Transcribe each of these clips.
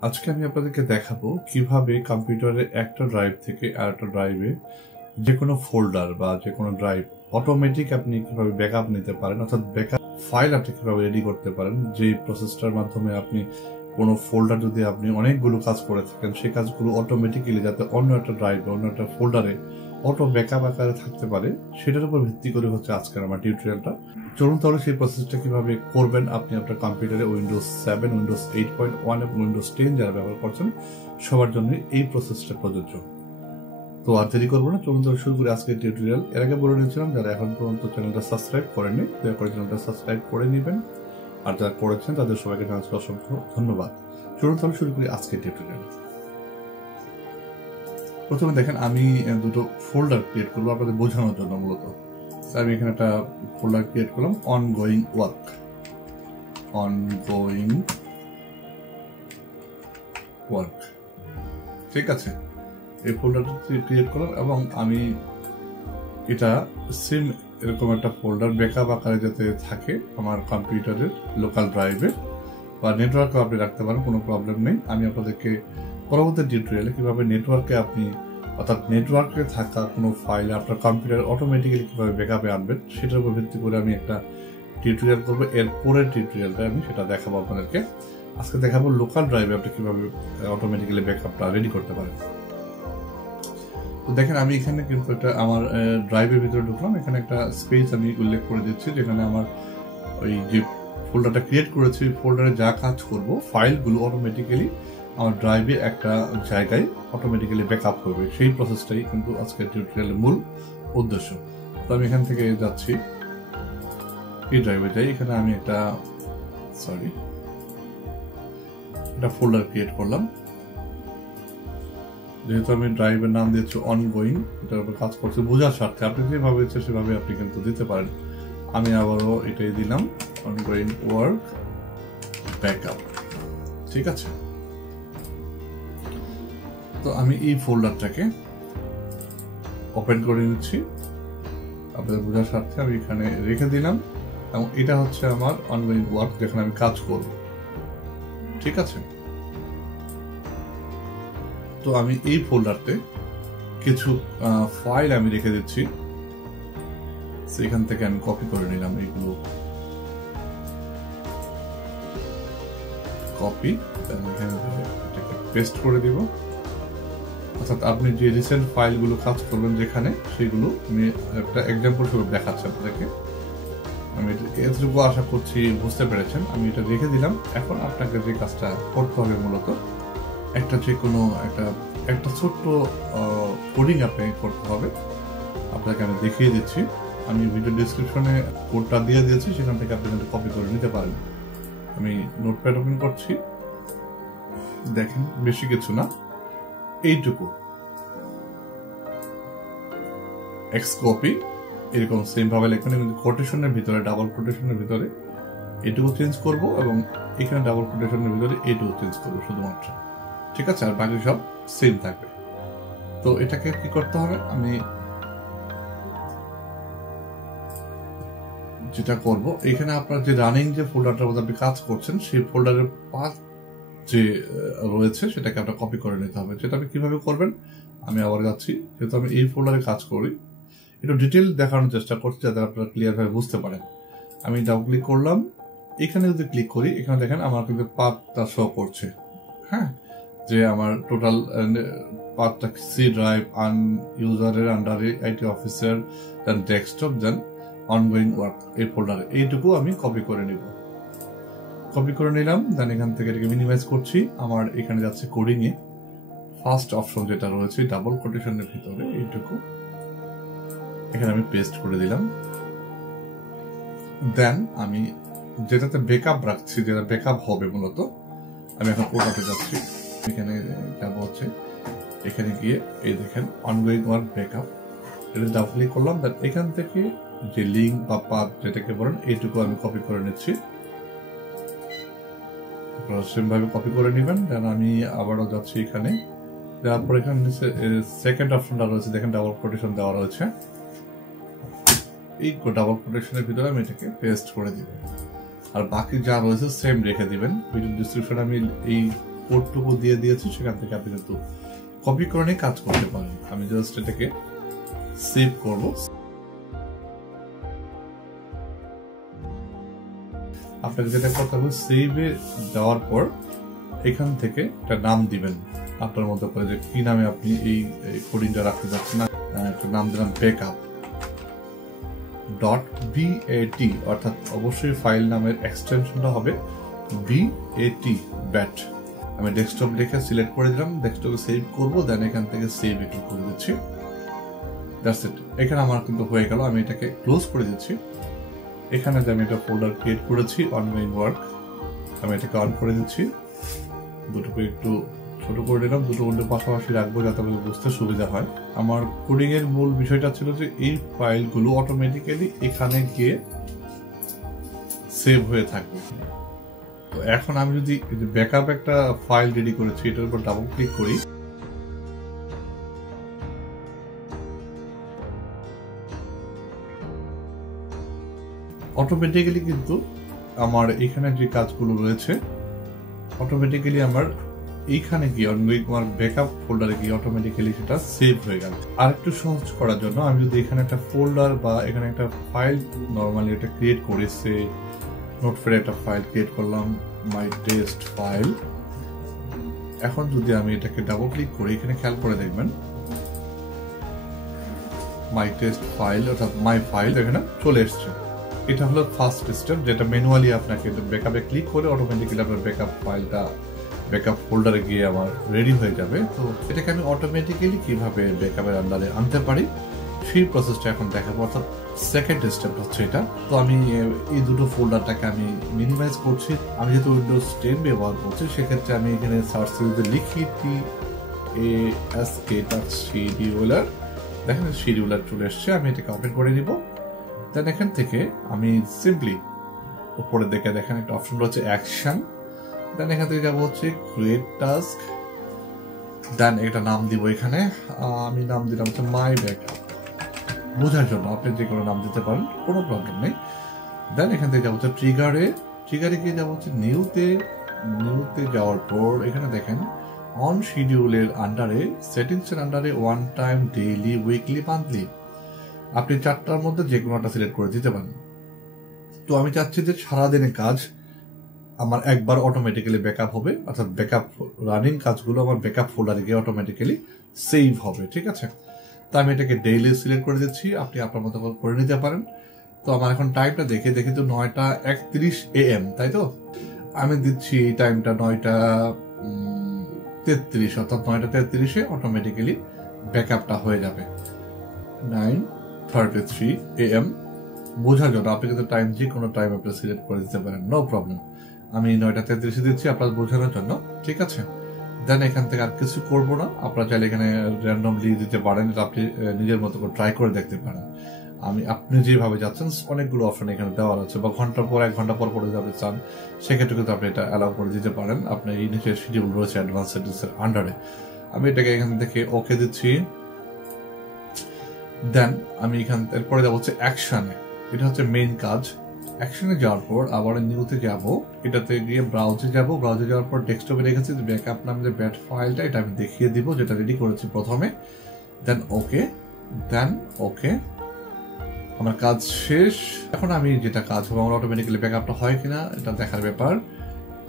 আজকে আমি আপনাদেরকে দেখাবো কিভাবে কম্পিউটারের একটা ড্রাইভ থেকে আরেকটা ড্রাইভে যে কোনো ফোল্ডার বা যে কোনো ড্রাইভ অটোমেটিক আপনি কিভাবে ব্যাকআপ নিতে পারেন, অর্থাৎ ব্যাকআপ ফাইল আপনি কিভাবে রেডি করতে পারেন। যে প্রসেসটার মাধ্যমে আপনি কোনো ফোল্ডার যদি আপনি অনেকগুলো কাজ করে থাকেন, সেই কাজগুলো অটোমেটিক্যালি যাতে অন্য একটা ড্রাইভে অন্য একটা ফোল্ডারে অটো ব্যাকআপ আকারে থাকতে পারে, সেটার উপর ভিত্তি করে হচ্ছে আজকের আমার টিউটোরিয়ালটা। চলুন তাহলে সেই প্রসেসটা কিভাবে করবেন আপনি আপনার কম্পিউটারে উইন্ডোজ 7, উইন্ডোজ 8.1 এবং উইন্ডোজ 10 যারা ব্যবহার করছেন সবার জন্য এই প্রসেসটা প্রযোজ্য। তো আর দেরি করবো না, চলুন তাহলে শুরু করি আজকের টিউটোরিয়াল। এর আগে বলে নিয়েছিলাম যারা এখন পর্যন্ত চ্যানেলটা সাবস্ক্রাইব করেননি দয়া করে চ্যানেলটা সাবস্ক্রাইব করে নেবেন, আর যারা করেছেন তাদের সবাইকে জানাচ্ছি অসংখ্য ধন্যবাদ। চলুন তাহলে শুরু করি আজকের টিউটোরিয়াল। প্রথমে দেখেন আমি দুটো ফোল্ডার ক্রিয়েট করবো আপনাদের বোঝানোর জন্য। মূলত আমি এখানে একটা ফোল্ডার ক্রিয়েট করলাম অনগোয়িং ওয়ার্ক, ঠিক আছে। এই ফোল্ডারটা ক্রিয়েট করলাম এবং আমি এটা সেম এরকম একটা ফোল্ডার ব্যাকআপ আকারে যাতে থাকে আমার কম্পিউটারের লোকাল ড্রাইভে বা নেটওয়ার্কে আপনি রাখতে পারেন, কোনো প্রবলেম নেই। আমি আপনাদেরকে পরবর্তী টিউটোরিয়ালে কিভাবে নেটওয়ার্কে আপনি অর্থাৎ নেটওয়ার্কে থাকা কোনো ফাইল আপনার কম্পিউটার অটোমেটিক্যালি কিভাবে ব্যাকআপে আনবেন সেটার উপর ভিত্তি করে আমি একটা টিউটোরিয়াল করবো। এর পরের টিউটোরিয়ালটা আমি সেটা দেখাবো আপনাদেরকে। আজকে দেখাবো লোকাল ড্রাইভে আপনি কিভাবে অটোমেটিক্যালি ব্যাকআপটা রেডি করতে পারেন। তো দেখেন আমি এখানে কিন্তু একটা আমার ড্রাইভের ভিতরে ঢুকলাম। এখানে একটা স্পেস আমি উল্লেখ করে দিচ্ছি যেখানে আমার ওই যে ফোল্ডারটা ক্রিয়েট করেছি ফোল্ডারে যা কাজ করব ফাইলগুলো অটোমেটিক্যালি আমার ড্রাইভে একটা জায়গায় অটোমেটিক্যালি ব্যাকআপ করবে, সেই প্রসেসটাই কিন্তু আজকের টিউটোরিয়ালের মূল উদ্দেশ্য। তো আমি এখান থেকে যাচ্ছি এই ড্রাইভে যাই। এখানে আমি একটা ফোল্ডার ক্রিয়েট করলাম। যেহেতু আমি ড্রাইভের নাম দিয়েছি অনগোয়িং, এটার উপর কাজ করছে বোঝার স্বার্থে আপনি যেভাবে ইচ্ছে সেভাবে আপনি কিন্তু দিতে পারেন। আমি আবারও এটাই দিলাম অনগোয়িং ওয়ার্ক ব্যাকআপ, ঠিক আছে। তো আমি এই ফোল্ডারটাকে ওপেন করে নিচ্ছি আপনাদের বোঝার স্বার্থে। আমি এখানে রেখে দিলাম এবং এটা হচ্ছে আমার অনগোয়িং ওয়ার্ক যেখানে আমি কাজ করব, ঠিক আছে। তো আমি এই ফোল্ডারতে কিছু ফাইল আমি রেখে দিচ্ছি, সেখান থেকে আমি কপি করে নিলাম এইগুলো, কপি পেস্ট করে দিব। অর্থাৎ আপনি যে রিসেন্ট ফাইলগুলো কাজ করবেন যেখানে, সেগুলো আমি একটা এক্সাম্পল স্বরূপ দেখাচ্ছি আপনাদেরকে। আমি এতটুকু আশা করছি বুঝতে পেরেছেন। আমি এটা রেখে দিলাম। এখন আপনাকে যে কাজটা করতে হবে মূলত একটা যে কোনো একটা ছোট্ট কোডিং আপনাকে করতে হবে। আপনাকে আমি দেখিয়ে দিচ্ছি, আমি ভিডিও ডিসক্রিপশনে কোডটা দিয়ে দিয়েছি, সেখান থেকে আপনি কিন্তু কপি করে নিতে পারেন। আমি নোটপ্যাড ওপেন করছি, দেখেন বেশি কিছু না, এইটুকু এক্স কপি এরকম সেম ভাবে লিখবেন। কিন্তু কোটেশনের ভিতরে ডাবল কোটেশনের ভিতরে এইটুকু চেঞ্জ করব এবং এখানে ডাবল কোটেশনের ভিতরে এইটুকু চেঞ্জ করবো শুধুমাত্র, ঠিক আছে। আর বাকি সব সেম থাকবে। তো এটাকে কি করতে হবে, আমি যেটা করব এখানে আপনার যে রানিং যে ফোল্ডারটার মধ্যে আপনি কাজ করছেন সেই ফোল্ডারের পাথ যে রয়েছে সেটাকে আপনার কপি করে নিতে হবে। সেটা আপনি কিভাবে করবেন আমি আবার যাচ্ছি। যেহেতু আমি এই ফোল্ডারে কাজ করি, একটু ডিটেল দেখানোর চেষ্টা করছি যাতে আপনারা ক্লিয়ার ভাবে বুঝতে পারেন। আমি ডাবল ক্লিক করলাম, এখানে যদি ক্লিক করি এখানে দেখেন আমার কিন্তু পাথটা শো করছে, হ্যাঁ, যে আমার টোটাল পাথটা সি ড্রাইভ, ইউজারের আন্ডারে IT officer, then desktop, then ongoing work এই ফোল্ডারে এইটুকু আমি কপি করে নিব। কপি করে নিলাম, দেন এখান থেকে এটাকে মিনিমাইজ করছি। আমার এখানে যাচ্ছে কোডিং এ ফার্স্ট অপশন যেটা রয়েছে ডাবল কোটেশনের ভিতরে এইটুকু এখানে আমি পেস্ট করে দিলাম। দেন আমি যেটাতে ব্যাকআপ রাখছি, যেটা ব্যাকআপ হবে মূলত, আমি এখন ওটাতে যাচ্ছি। এখানে যাবো হচ্ছে এখানে গিয়ে এই দেখেন অনগোয়িং ওয়ার্ক ব্যাকআপ, এটা ডাবল ক্লিক করলাম। দেন এখান থেকে যে লিঙ্ক বা পাথ যেটাকে বলেন এইটুকু আমি কপি করে নিচ্ছি। সেম ভাবে কপি করে নেবেন। দেন আমি আবারও যাচ্ছি এখানে, তারপর এখানে সেকেন্ড অপশনটা রয়েছে দেখেন ডাবল কোটেশন দেওয়া রয়েছে, এই ডাবল কোটেশনের ভিতরে আমি এটাকে পেস্ট করে দিব। আর বাকি যা রয়েছে সেম রেখে দিবেন। ভিডিও ডিসক্রিপশনে আমি এই কোডটুকু দিয়ে দিয়েছি, সেখান থেকে আপনি কিন্তু কপি করে নিয়ে কাজ করতে পারেন। আমি জাস্ট এটাকে সেভ করব। আপনাকে যেটা করতে হবে, সেভে দেওয়ার পর এখান থেকে একটা নাম দিবেন আপনার মতো করে, যে কি নামে আপনি এই কোডিংটা রাখতে যাচ্ছেন। একটা নাম দিলাম ব্যাকআপ .bat, অর্থাৎ অবশ্যই ফাইল নামের এক্সটেনশনটা হবে BAT। আমি ডেস্কটপ লিখে সিলেক্ট করে দিলাম, ডেস্কটপে সেভ করবো, দেন এখান থেকে সেভ ক্লিক করে দিচ্ছি। That's it. এখানে আমার কিন্তু হয়ে গেল। আমি এটাকে ক্লোজ করে দিচ্ছি। এখানে যে আমি একটা ফোল্ডার ক্রিয়েট করেছি অনগোয়িং ওয়ার্ক, আমি এটাকে অন করে দিচ্ছি। দুটোকে একটু ছোট করে দিলাম, দুটো উল্টো পাশাপাশি রাখবো যাতে করে বুঝতে সুবিধা হয়। আমার কোডিং এর মূল বিষয়টা ছিল যে এই ফাইলগুলো অটোমেটিক্যালি এখানে গিয়ে সেভ হয়ে থাকবে। তো এখন আমি যদি ব্যাকআপ একটা ফাইল রেডি করেছি, এটার উপর ডাবল ক্লিক করি, অটোমেটিক্যালি কিন্তু আমার এখানে যে কাজগুলো রয়েছে অটোমেটিক্যালি আমার এইখানে গিয়ে অনগোয়িং ব্যাকআপ ফোল্ডারে গিয়ে অটোমেটিক্যালি সেটা সেভ হয়ে গেল। আর একটু সহজ করার জন্য আমি যদি এখানে একটা ফোল্ডার বা এখানে একটা ফাইল নর্মালি এটা ক্রিয়েট করে, সে নোটপ্যাডে একটা ফাইল ক্রিয়েট করলাম, মাই টেস্ট ফাইল। এখন যদি আমি এটাকে ডাবল ক্লিক করি, এখানে খেয়াল করে দেখবেন মাই টেস্ট ফাইল অর্থাৎ মাই ফাইল এখানে চলে এসছে। এটা হলো ফার্স্ট স্টেপ, যেটা ম্যানুয়ালি আপনাকে ব্যাকআপে ক্লিক করে অটোমেটিক্যালি আপনার ব্যাকআপ ফাইলটা ব্যাকআপ ফোল্ডারে গিয়ে আমার রেডি হয়ে যাবে। তো এটাকে আমি অটোমেটিক্যালি কিভাবে ব্যাকআপের আন্ডারে আনতে পারি সেই প্রসেসটা এখন দেখাবো, অর্থাৎ সেকেন্ড স্টেপ হচ্ছে এটা। তো আমি এই দুটো ফোল্ডারটাকে আমি মিনিমাইজ করছি। আমি যেহেতু উইন্ডোজ 10 ব্যবহার করছি, সেক্ষেত্রে আমি এখানে সার্চ যদি লিখি TASK দেখেন শিডিউলার চলে এসছে। আমি এটাকে ওপেন করে নিব। দেন এখান থেকে আমি সিম্পলি উপরে দেখে দেখেন একটা অপশন রয়েছে অ্যাকশন। দেন এখান থেকে যাবো হচ্ছে ক্রিয়েট টাস্ক। দেন একটা নাম দিব, এখানে আমি নাম দিলাম হচ্ছে মাই ব্যাকআপ, বোঝার জন্য আপনি যে কোনো নাম দিতে পারেন, কোনো প্রবলেম নেই। দেন এখান থেকে যাবো হচ্ছে ট্রিগারে গিয়ে যাবো হচ্ছে নিউতে যাওয়ার পর এখানে দেখেন অন শিডিউলের আন্ডারে সেটিংস এর আন্ডারে one time, daily, weekly, monthly, আপনি চারটার মধ্যে যে কোনোটা সিলেক্ট করে দিতে পারেন। তো আমি চাচ্ছি যে সারাদিনের কাজ আমার একবার অটোমেটিক্যালি ব্যাকআপ হবে, অর্থাৎ ব্যাকআপ রানিং কাজগুলো আমার ব্যাকআপ ফোল্ডারে গিয়ে অটোমেটিক্যালি সেভ হবে। ঠিক আছে, তো আমি এটাকে ডেইলি সিলেক্ট করে দিচ্ছি, আপনি আপনার মতো করে নিতে পারেন। তো আমার এখন টাইমটা দেখে তো 9:31 AM, তাই তো? আমি দিচ্ছি এই টাইমটা 9:33, অর্থাৎ 9:33-এ অটোমেটিক্যালি ব্যাকআপটা হয়ে যাবে। 9:33 AM বোঝার জন্য আপনি কিন্তু টাইম যে কোনো টাইম আপনি সিলেক্ট করে দিতে পারেন, নো প্রবলেম। আমি 9:33 দিচ্ছি আপনার বোঝানোর জন্য, ঠিক আছে? দেন এখান থেকে আর কিছু করবো না। আপনারা চাইলে এখানে র্যান্ডমলি দিতে পারেন, আপনি নিজের মতো করে ট্রাই করে দেখতে পারেন। আপনি যেভাবে যাচ্ছেন অনেকগুলো অপশন এখানে দেওয়া আছে, বা ঘন্টার পর 1 ঘন্টা পর যদি আপনি চান সেক্ষেত্রে কিন্তু আপনি এটা অ্যালাউ করে দিতে পারেন। আপনার এই নিচের শিডিউল রয়েছে অ্যাডভান্স সেটিংসের আন্ডারে। আমি এটাকে এখান থেকে ওকে দিচ্ছি। দেন আমি এরপরে যাবো হচ্ছে অ্যাকশনে। এটা হচ্ছে মেইন কাজ। অ্যাকশনে যাওয়ার পর আবার নিউতে যাব, এটাতে গিয়ে ব্রাউজে যাওয়ার পর ডেস্কটপে রেখেছি ব্যাকআপ নামে যে ব্যাট ফাইলটা, এটা আমি দেখিয়ে দিব যেটা রেডি করেছি প্রথমে। দেন ওকে, আমার কাজ শেষ। এখন আমি যেটা কাজ হবে, আমার অটোমেটিক্যালি ব্যাকআপটা হয় কিনা এটা দেখার ব্যাপার।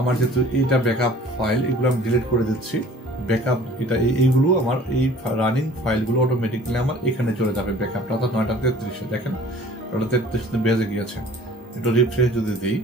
আমার যেহেতু এইটা ব্যাকআপ ফাইল, এগুলো আমি ডিলিট করে দিচ্ছি। ব্যাকআপ এইগুলো আমার এই রানিং ফাইলগুলো অটোমেটিক্যালি আমার এখানে চলে যাবে ব্যাকআপটা, অর্থাৎ 9:33-এ দেখেন 9:33 বেজে গিয়েছে। একটু রিফ্রেশ যদি দিই,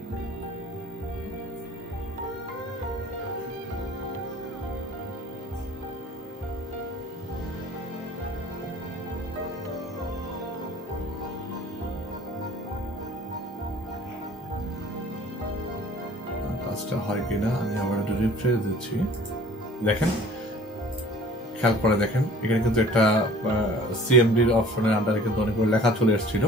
কাজটা হয় কিনা আমি আবার একটু রিফ্রেশ দিচ্ছি। দেখেন, খেয়াল করে দেখেন, এখানে কিন্তু একটা সিএমডির অপশনের আন্ডারে কিন্তু অনেকগুলো লেখা চলে এসেছিল।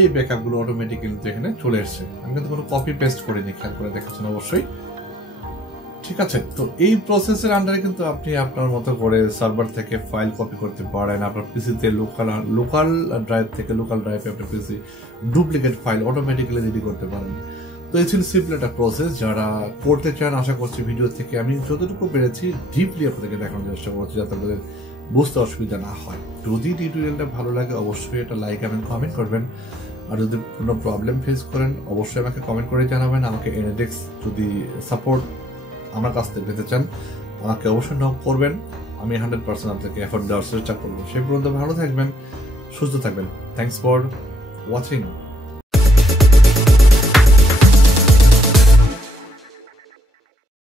এই ব্যাকআপ গুলো অটোমেটিক্যালি এখানে চলে এসছে। আমি কিন্তু কোনো কপি পেস্ট করিনি, খেয়াল করে দেখেছেন অবশ্যই। ঠিক আছে, তো এই প্রসেসের আন্ডারে কিন্তু আপনি আপনার মতো করে সার্ভার থেকে ফাইল কপি করতে পারেন। আপনার পিসিতে লোকাল ড্রাইভ থেকে লোকাল ড্রাইভে আপনার পিসি ডুপ্লিকেট ফাইল অটোমেটিক্যালি রেডি করতে পারেন। তো এই ছিল সিম্পল একটা প্রসেস। যারা করতে চান আশা করছি ভিডিও থেকে আমি যতটুকু পেরেছি ডিপলি আপনাদেরকে দেখানোর চেষ্টা করছি, যাতে আপনাদের বুঝতে অসুবিধা না হয়। যদি টিউটোরিয়ালটা ভালো লাগে অবশ্যই এটা লাইক এবং কমেন্ট করবেন। আর যদি কোনো প্রবলেম ফেস করেন অবশ্যই আমাকে কমেন্ট করে জানাবেন। আমাকে এনএডেক্স যদি সাপোর্ট আমার কাছ থেকে পেতে চান আমাকে অবশ্যই নক করবেন। আমি 100% আপনাকে এফোর্ট দেওয়ার চেষ্টা করবো। সেই পর্যন্ত ভালো থাকবেন, সুস্থ থাকবেন। Thanks for watching.